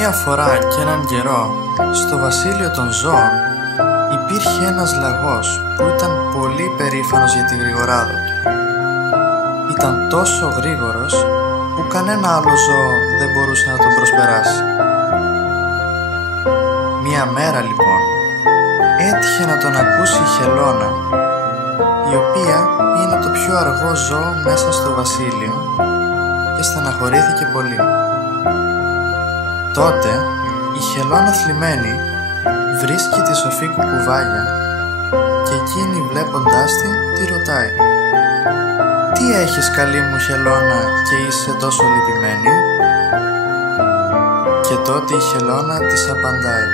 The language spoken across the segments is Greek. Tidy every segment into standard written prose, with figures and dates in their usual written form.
Μία φορά και έναν καιρό, στο βασίλειο των ζώων, υπήρχε ένας λαγός που ήταν πολύ περήφανος για τη γρηγοράδα του. Ήταν τόσο γρήγορος που κανένα άλλο ζώο δεν μπορούσε να τον προσπεράσει. Μία μέρα λοιπόν, έτυχε να τον ακούσει η Χελώνα, η οποία είναι το πιο αργό ζώο μέσα στο βασίλειο, και στεναχωρήθηκε πολύ. Τότε η Χελώνα θλιμμένη βρίσκει τη σοφή Κουκουβάγια και εκείνη βλέποντάς τη ρωτάει «Τι έχεις καλή μου Χελώνα και είσαι τόσο λυπημένη?» Και τότε η Χελώνα της απαντάει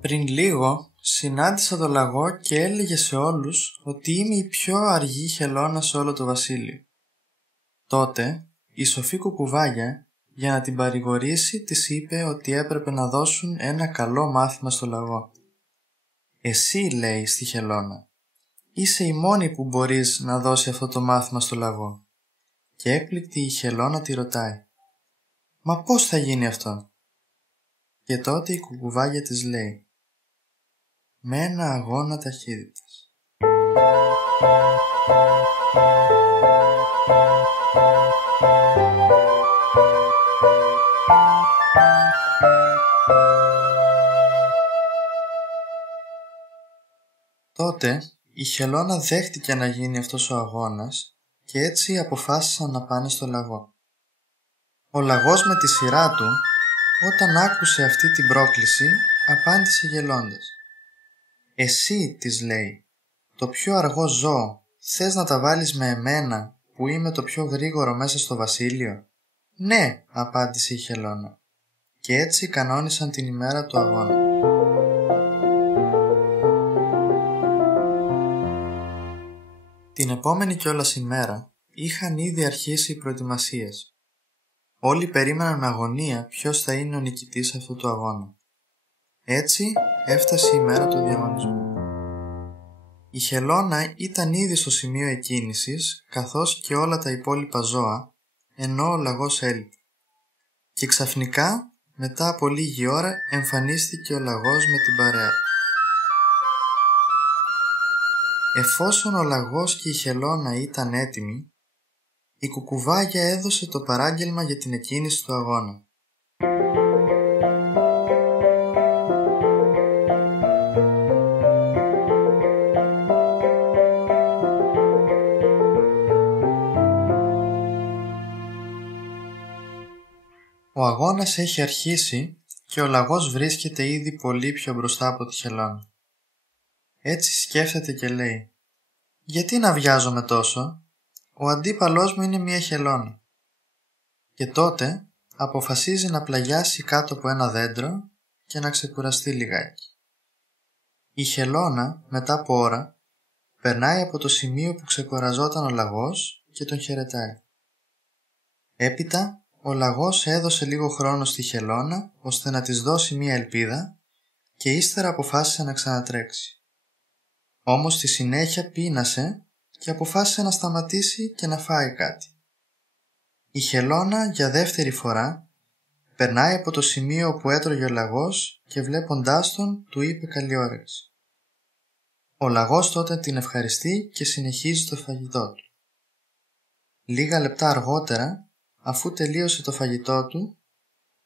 «Πριν λίγο συνάντησα το λαγό και έλεγε σε όλους ότι είμαι η πιο αργή Χελώνα σε όλο το βασίλειο». Τότε η σοφή Κουκουβάγια, για να την παρηγορήσει, της είπε ότι έπρεπε να δώσουν ένα καλό μάθημα στο λαγό. «Εσύ», λέει στη Χελώνα, «είσαι η μόνη που μπορείς να δώσει αυτό το μάθημα στο λαγό». Και έκπληκτη η Χελώνα τη ρωτάει «Μα πώς θα γίνει αυτό?» Και τότε η Κουκουβάγια της λέει «Με ένα αγώνα ταχύτητας». Τότε η Χελώνα δέχτηκε να γίνει αυτός ο αγώνας και έτσι αποφάσισαν να πάνε στο λαγό. Ο λαγός με τη σειρά του, όταν άκουσε αυτή την πρόκληση, απάντησε γελώντας. «Εσύ», της λέει, «το πιο αργό ζώο, θες να τα βάλεις με εμένα που είμαι το πιο γρήγορο μέσα στο βασίλειο?» «Ναι», απάντησε η Χελώνα. Και έτσι κανόνισαν την ημέρα του αγώνα. Την επόμενη κιόλας ημέρα είχαν ήδη αρχίσει οι προετοιμασίες. Όλοι περίμεναν με αγωνία ποιος θα είναι ο νικητής αυτού του αγώνα. Έτσι έφτασε η μέρα του διαγωνισμού. Η Χελώνα ήταν ήδη στο σημείο εκκίνησης, καθώς και όλα τα υπόλοιπα ζώα, ενώ ο λαγός έλειπε. Και ξαφνικά, μετά από λίγη ώρα, εμφανίστηκε ο λαγός με την παρέα του. Εφόσον ο λαγός και η Χελώνα ήταν έτοιμοι, η Κουκουβάγια έδωσε το παράγγελμα για την εκκίνηση του αγώνα. Ο αγώνας έχει αρχίσει και ο λαγός βρίσκεται ήδη πολύ πιο μπροστά από τη Χελώνα. Έτσι σκέφτεται και λέει «Γιατί να βιάζομαι τόσο, ο αντίπαλός μου είναι μια Χελώνα». Και τότε αποφασίζει να πλαγιάσει κάτω από ένα δέντρο και να ξεκουραστεί λιγάκι. Η Χελώνα μετά από ώρα περνάει από το σημείο που ξεκουραζόταν ο λαγός και τον χαιρετάει. Έπειτα ο λαγός έδωσε λίγο χρόνο στη Χελώνα ώστε να της δώσει μια ελπίδα και ύστερα αποφάσισε να ξανατρέξει. Όμως στη συνέχεια πείνασε και αποφάσισε να σταματήσει και να φάει κάτι. Η Χελώνα για δεύτερη φορά περνάει από το σημείο που έτρωγε ο λαγός και βλέποντάς τον του είπε καλή όρεξη. Ο λαγός τότε την ευχαριστεί και συνεχίζει το φαγητό του. Λίγα λεπτά αργότερα, αφού τελείωσε το φαγητό του,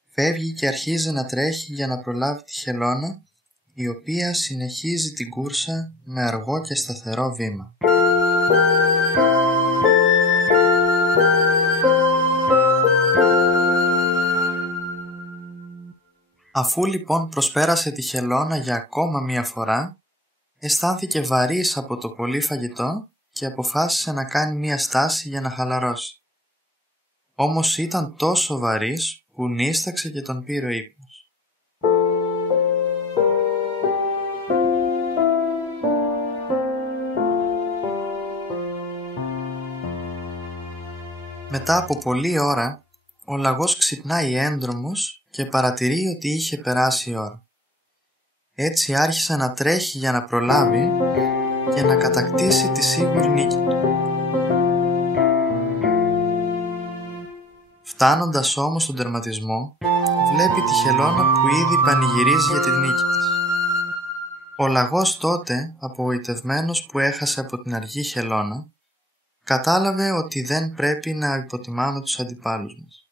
φεύγει και αρχίζει να τρέχει για να προλάβει τη Χελώνα, η οποία συνεχίζει την κούρσα με αργό και σταθερό βήμα. Αφού λοιπόν προσπέρασε τη Χελώνα για ακόμα μία φορά, αισθάνθηκε βαρύς από το πολύ φαγητό και αποφάσισε να κάνει μία στάση για να χαλαρώσει. Όμως ήταν τόσο βαρύς που νίσταξε και τον πήρε ο ύπνος. Μετά από πολλή ώρα, ο λαγός ξυπνάει έντρομος και παρατηρεί ότι είχε περάσει η ώρα. Έτσι άρχισε να τρέχει για να προλάβει και να κατακτήσει τη σίγουρη νίκη του. Φτάνοντας όμως στον τερματισμό, βλέπει τη Χελώνα που ήδη πανηγυρίζει για τη νίκη της. Ο Λαγός τότε, απογοητευμένος που έχασε από την αργή Χελώνα, κατάλαβε ότι δεν πρέπει να υποτιμάμε τους αντιπάλους μας.